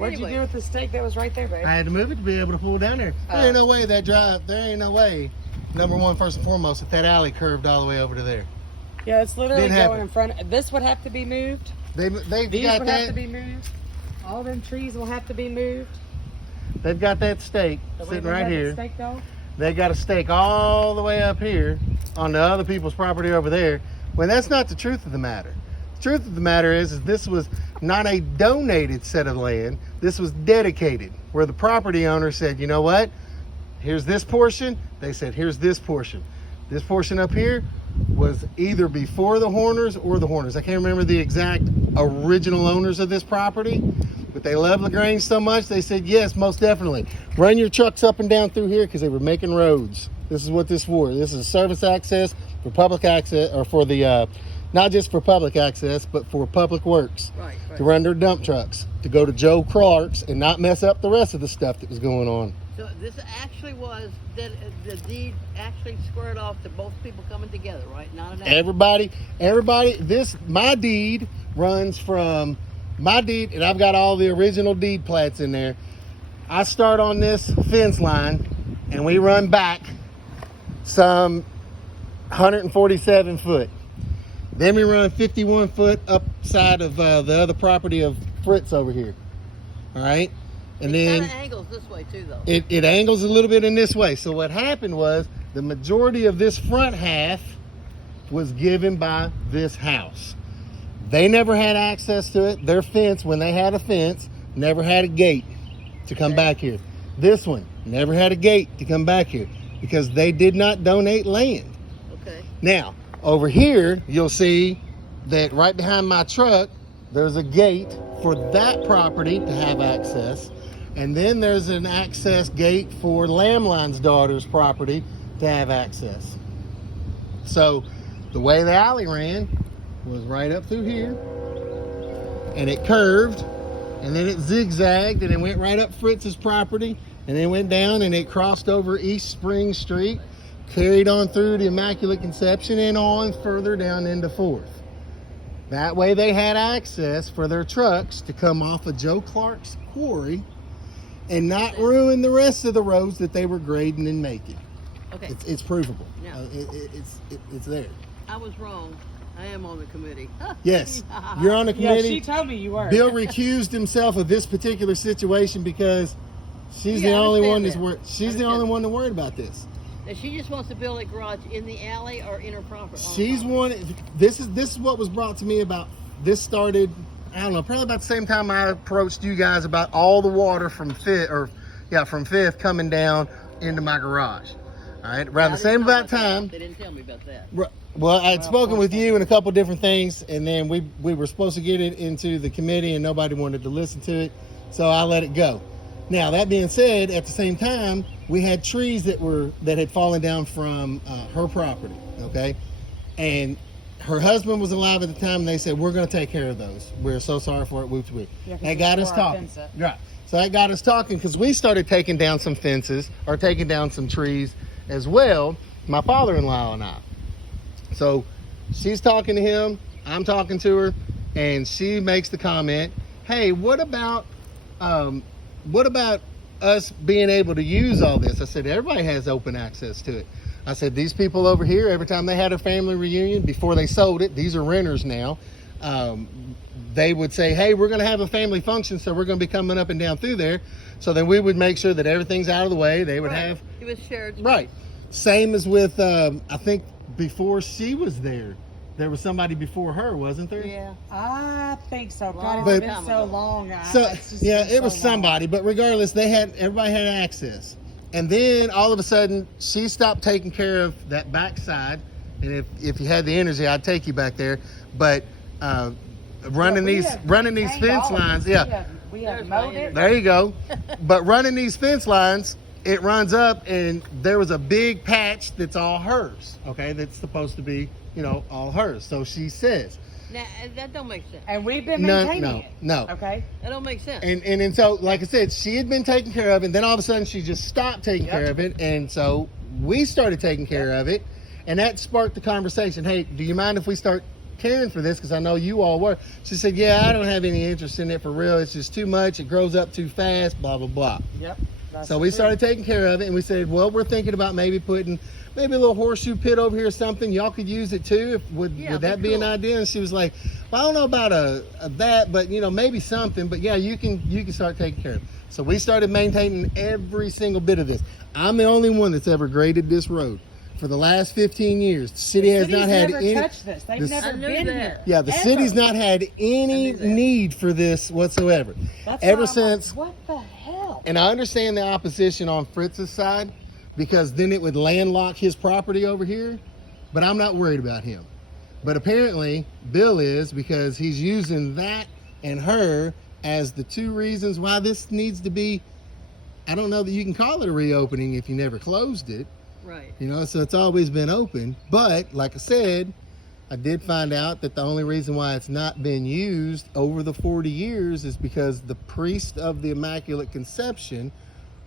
What'd you do with the stake that was right there, babe? I had to move it to be able to pull down there. There ain't no way that drive, there ain't no way. Number one, first and foremost, that alley curved all the way over to there. Yeah, it's literally Didn't going happen. in front. This would have to be moved. They've These got would have to that. be moved. All them trees will have to be moved. They've got that stake The way sitting they right got the here. stake, though. They got a stake all the way up here on the other people's property over there. When that's not the truth of the matter. The truth of the matter is this was not a donated set of land. This was dedicated, where the property owner said, you know what? Here's this portion. They said, here's this portion. This portion up here was either before the Horners or the Horners. I can't remember the exact original owners of this property, but they love LaGrange so much, they said, yes, most definitely. Run your trucks up and down through here because they were making roads. This is what this for. This is service access for public access, or for the, not just for public access, but for public works. Right. To run their dump trucks, to go to Joe Clark's and not mess up the rest of the stuff that was going on. So this actually was, the deed actually squared off to both people coming together, right? Not an Everybody, my deed runs from my deed, and I've got all the original deed plats in there. I start on this fence line, and we run back some 147 foot. Then we run 51 foot upside of the other property of Fritz over here. All right? And it then kind of angles this way too, though. it angles a little bit in this way. So what happened was the majority of this front half was given by this house. They never had access to it. Their fence, when they had a fence, never had a gate to come back here. This one never had a gate to come back here because they did not donate land. Okay. Now, over here, you'll see that right behind my truck, there's a gate for that property to have access. And then there's an access gate for Lamline's daughter's property to have access. So the way the alley ran was right up through here, and it curved, and then it zigzagged, and it went right up Fritz's property, and then went down, and it crossed over East Spring Street, carried on through the Immaculate Conception, and on further down into 4th. That way they had access for their trucks to come off of Joe Clark's quarry and not ruin the rest of the roads that they were grading and making. Okay. It's provable. Yeah. It's there. I was wrong. I am on the committee. Yes, you're on the Yeah, committee. she told me you were. Bill recused himself of this particular situation because she's Yeah, the I only one understand that's that. She's the only one that worried about this. Now, she just wants to build a garage in the alley or in her property. She's one. This is what was brought to me about. This started, I don't know, probably about the same time I approached you guys about all the water from Fifth coming down into my garage. All right, around the same about time. They didn't tell me about that. Well, I'd spoken with you and a couple different things, and then we were supposed to get it into the committee, and nobody wanted to listen to it, so I let it go. Now, that being said, at the same time, we had trees that had fallen down from her property, okay? And her husband was alive at the time, and they said, we're going to take care of those. We're so sorry for it, whoop whoop. Yeah, 'cause That it's got us for our talking. fence. Right. So that got us talking because we started taking down some fences or taking down some trees as well, my father-in-law and I. So she's talking to him, I'm talking to her, and she makes the comment, hey, what about us being able to use all this? I said, everybody has open access to it. I said, these people over here, every time they had a family reunion, before they sold it, these are renters now, they would say, hey, we're going to have a family function, so we're going to be coming up and down through there. So then we would make sure that everything's out of the way. They would have... It was shared. Right. Same as with, I think before she was there was somebody before her, wasn't there? Yeah. I think so. God, But- it's been so long. So It's just yeah, been it was so long. somebody, but regardless, everybody had access. And then all of a sudden, she stopped taking care of that backside. And if you had the energy, I'd take you back there. But running We these have fence maintained all of lines, this. yeah. We have There's mowed my it. There you go. But running these fence lines, it runs up, and there was a big patch that's all hers. Okay, that's supposed to be, all hers. So she says. Now, that don't make sense. And we've been maintaining it. No. Okay. That don't make sense. And so, like I said, she had been taking care of it, and then all of a sudden she just stopped taking care of it, and so we started taking care of it, and that sparked the conversation. Hey, do you mind if we start Karen for this because I know you all were. She said, yeah, I don't have any interest in it for real. It's just too much. It grows up too fast, blah, blah, blah. Yep. So we started taking care of it, and we said, well, we're thinking about maybe putting a little horseshoe pit over here or something. Y'all could use it too. Would that be an idea? And she was like, well, I don't know about that, but maybe something. But yeah, you can start taking care of it. So we started maintaining every single bit of this. I'm the only one that's ever graded this road. For the last 15 years, the city has not had any. Touched this. They've never been here. Yeah, the ever. city's not had any need for this whatsoever. That's Ever why I'm since. like, what the hell? And I understand the opposition on Fritz's side because then it would landlock his property over here, but I'm not worried about him. But apparently Bill is, because he's using that and her as the two reasons why this needs to be. I don't know that you can call it a reopening if you never closed it. Right. So it's always been open. But like I said, I did find out that the only reason why it's not been used over the 40 years is because the priest of the Immaculate Conception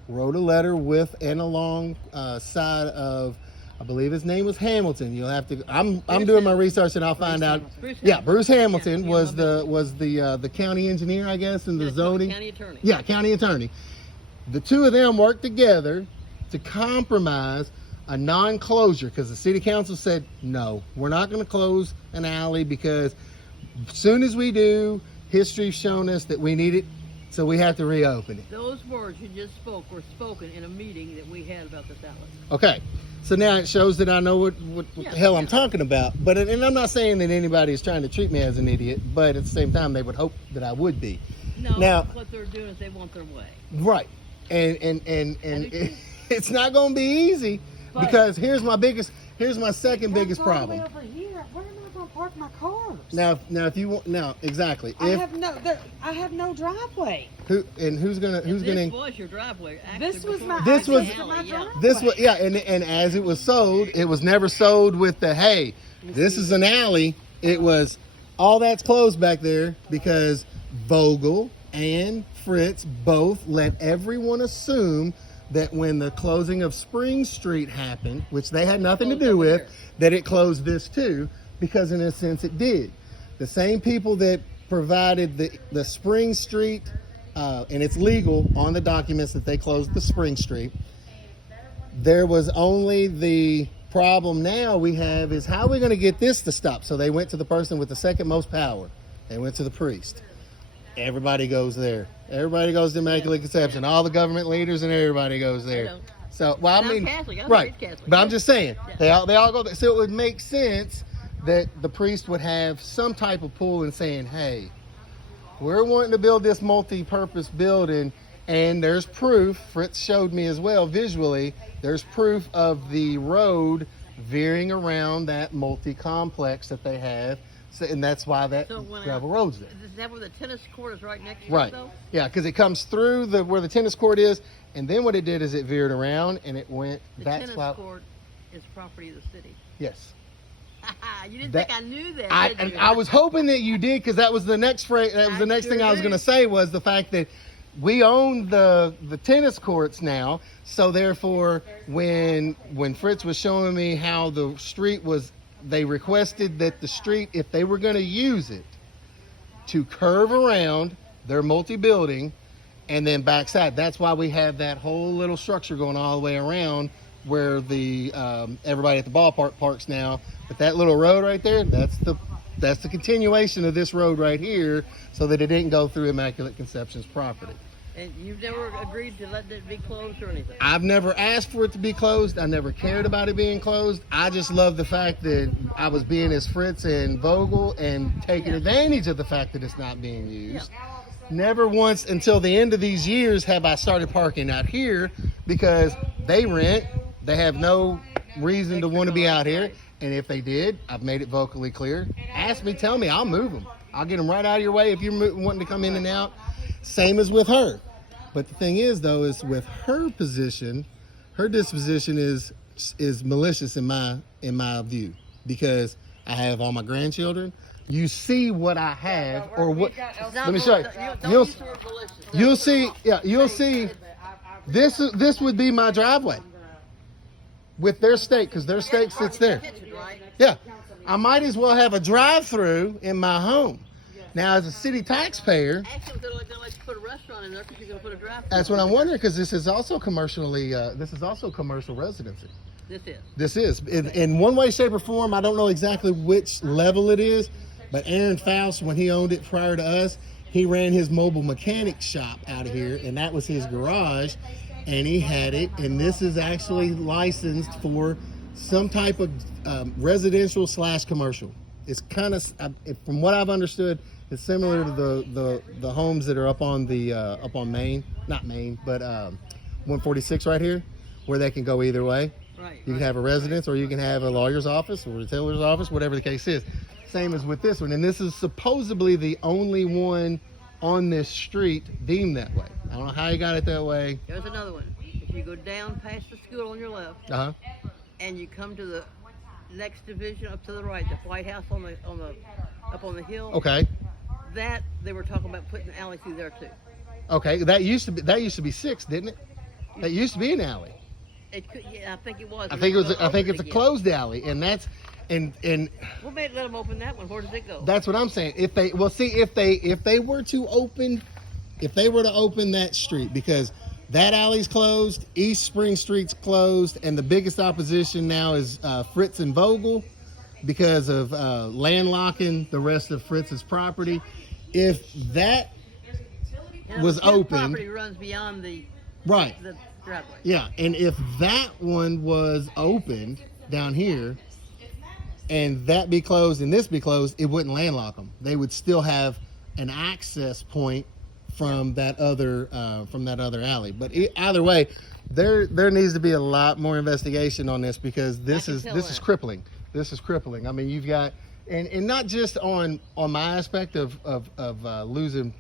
wrote a letter with and alongside of, I believe his name was Hamilton. You'll have to. I'm doing my research and I'll find out. Bruce Hamilton was the county engineer, I guess, and the zoning. County attorney. Yeah, county attorney. The two of them worked together to compromise a non-closure because the city council said, no, we're not going to close an alley because as soon as we do, history's shown us that we need it, so we have to reopen it. Those words you just spoke were spoken in a meeting that we had about this alley. Okay, so now it shows that I know what the hell I'm talking about. But and I'm not saying that anybody is trying to treat me as an idiot, but at the same time, they would hope that I would be. No, now, what they're doing is they want their way. Right, and it's not going to be easy. Because here's my second biggest problem. Over here. Where am I going to park my cars? Now if you want, exactly. I have no driveway. Who's gonna? This was your driveway. Actually, This was my. This was my driveway. This was and as it was sold, it was never sold with the hey, this is an alley. It was all that's closed back there because Vogel and Fritz both let everyone assume that when the closing of Spring Street happened, which they had nothing to do with, that it closed this too, because in a sense it did. The same people that provided the Spring Street, and it's legal on the documents that they closed the Spring Street. There was only the problem now we have is how are we going to get this to stop? So they went to the person with the second most power. They went to the priest. Everybody goes there. Everybody goes to Immaculate Conception. All the government leaders and everybody goes there. So, well, I mean, Catholic. right? Catholic. But I'm just saying they all go there. So it would make sense that the priest would have some type of pull in saying, "Hey, we're wanting to build this multi-purpose building, and there's proof." Fritz showed me as well visually. There's proof of the road veering around that multi-complex that they have. So, and that's why that gravel road's there. Is that where the tennis court is right next to Right. it, though? Yeah, because it comes through where the tennis court is, and then what it did is it veered around and it went. The that's tennis why. court is property of the city. Yes. You didn't That- think I knew that, I did you? was hoping that you did because that was the next phrase. That was the next thing I was going to say was the fact that we own the tennis courts now. So therefore, when Fritz was showing me how the street was. They requested that the street, if they were going to use it, to curve around their multi-building and then backside. That's why we have that whole little structure going all the way around where the everybody at the ballpark parks now. But that little road right there, that's the continuation of this road right here, so that it didn't go through Immaculate Conception's property. And you've never agreed to let it be closed or anything? I've never asked for it to be closed. I never cared about it being closed. I just love the fact that I was being as Fritz and Vogel and taking advantage of the fact that it's not being used. Never once until the end of these years have I started parking out here because they rent. They have no reason to want to be out here. And if they did, I've made it vocally clear. Ask me, tell me, I'll move them. I'll get them right out of your way if you're wanting to come in and out. Same as with her. But the thing is, though, is with her position, her disposition is malicious in my view, because I have all my grandchildren. You see what I have, or what? Let me show you. You'll see. Yeah, you'll see. This would be my driveway with their stake, because their stake sits there. Yeah. I might as well have a drive-through in my home. Now, as a city taxpayer, Actually, they're like to put a restaurant in there because you're going to put a drive-thru. that's what I'm wondering, because this is also commercially, this is also commercial residency. This is. This is in one way, shape, or form. I don't know exactly which level it is, but Aaron Faust, when he owned it prior to us, he ran his mobile mechanic shop out of here, and that was his garage, and he had it. And this is actually licensed for some type of residential / commercial. It's kind of, from what I've understood, it's similar to the homes that are up on the up on Main, not Main, but 146 right here, where they can go either way. Right. You can have a residence, or you can have a lawyer's office or a retailer's office, whatever the case is. Same as with this one, and this is supposedly the only one on this street deemed that way. I don't know how you got it that way. There's another one. If you go down past the school on your left, and you come to the next division up to the right, the White House up on the hill. Okay. That they were talking about putting an alley through there too. Okay, that used to be 6, didn't it? That used to be an alley. It could, yeah, I think it was. I think it's a closed alley, and that's and What made let them open that one? Where does it go? that's what I'm saying. If they were to open that street, because that alley's closed, East Spring Street's closed, and the biggest opposition now is Fritz and Vogel, because of landlocking the rest of Fritz's property. If that was his open, property runs beyond the right, driveway. yeah, and if that one was opened down here, and that be closed and this be closed, it wouldn't landlock them. They would still have an access point from that other alley. But either way, there needs to be a lot more investigation on this, because this is crippling. This is crippling. I mean, you've got, and not just on my aspect of losing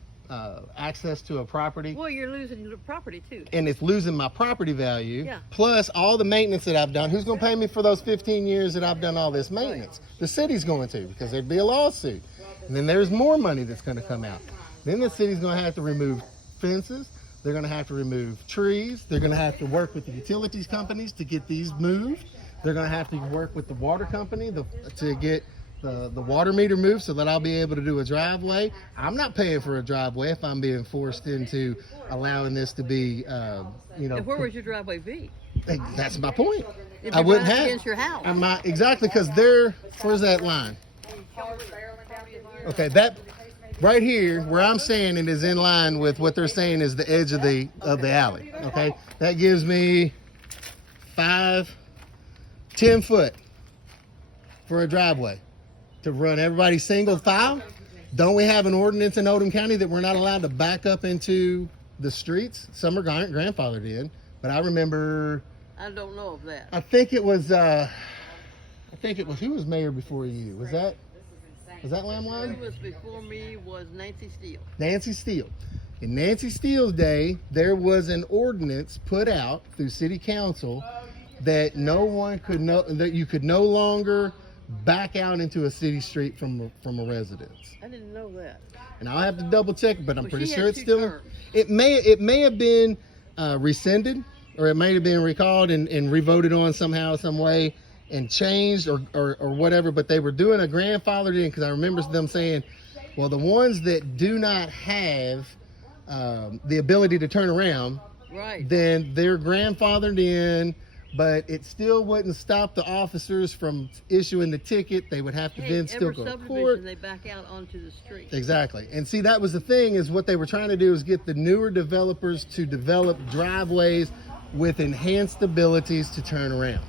access to a property. Well, you're losing the property too. And it's losing my property value. Yeah. Plus all the maintenance that I've done. Who's going to pay me for those 15 years that I've done all this maintenance? The city's going to, because there'd be a lawsuit. And then there's more money that's going to come out. Then the city's going to have to remove fences. They're going to have to remove trees. They're going to have to work with the utilities companies to get these moved. They're going to have to work with the water company to get the water meter moved, so that I'll be able to do a driveway. I'm not paying for a driveway if I'm being forced into allowing this to be, And where would your driveway be? That's my point. It'd I be wouldn't right have. against your house. Exactly, because where's that line? Okay, that right here, where I'm saying it is in line with what they're saying is the edge of the alley. Okay, that gives me 10 foot for a driveway to run everybody single file. Don't we have an ordinance in Oldham County that we're not allowed to back up into the streets? Some grandfathered in, but I remember. I don't know of that. I think it was who was mayor before you? Was that Lamline? Who was before me was Nancy Steele. Nancy Steele. In Nancy Steele's day, there was an ordinance put out through city council that that you could no longer back out into a city street from a residence. I didn't know that. And I'll have to double check, but I'm pretty she sure had it's two still. terms. It may have been rescinded, or it may have been recalled and revoted on somehow, some way, and changed or whatever. But they were doing a grandfathered in, because I remember them saying, well, the ones that do not have the ability to turn around, Right. then they're grandfathered in. But it still wouldn't stop the officers from issuing the ticket. They would have to then still go to court. They back out onto the street. Exactly. And see, that was the thing, is what they were trying to do is get the newer developers to develop driveways with enhanced abilities to turn around.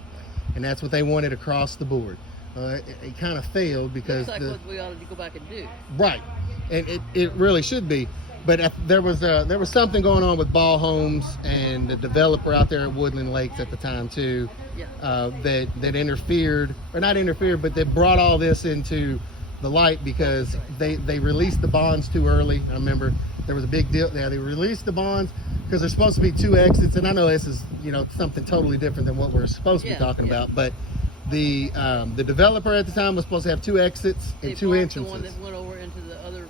And that's what they wanted across the board. It kind of failed because Looks like what we ought to go back and do. right. And it really should be. But there was something going on with Ball Homes and the developer out there at Woodland Lakes at the time too, Yeah. that interfered, or not interfered, but that brought all this into the light, because they released the bonds too early. I remember there was a big deal. Yeah, they released the bonds because there's supposed to be 2 exits, and I know this is something totally different than what we're supposed to be talking about, but the developer at the time was supposed to have 2 exits and They 2 bought entrances. The one that went over into the other.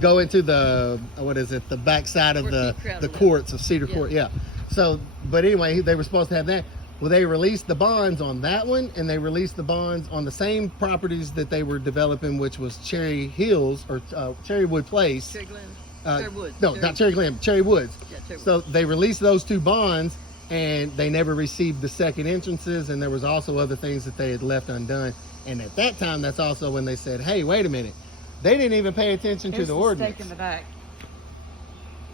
Go into the backside of Where the Steve Crowder courts of Cedar Yeah. Court. Yeah. So, but anyway, they were supposed to have that. Well, they released the bonds on that one, and they released the bonds on the same properties that they were developing, which was Cherry Hills or Cherrywood Place. Cherry Glen. Uh, Cherry Woods. No, not Cherry Glen, Cherry Woods. Yeah, Cherry So they released those two bonds, and they never received the second entrances, and there was also other things that they had left undone. And at that time, that's also when they said, hey, wait a minute. They didn't even pay attention to Here's the the ordinance. stake in the back.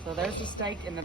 So there's the stake in the back.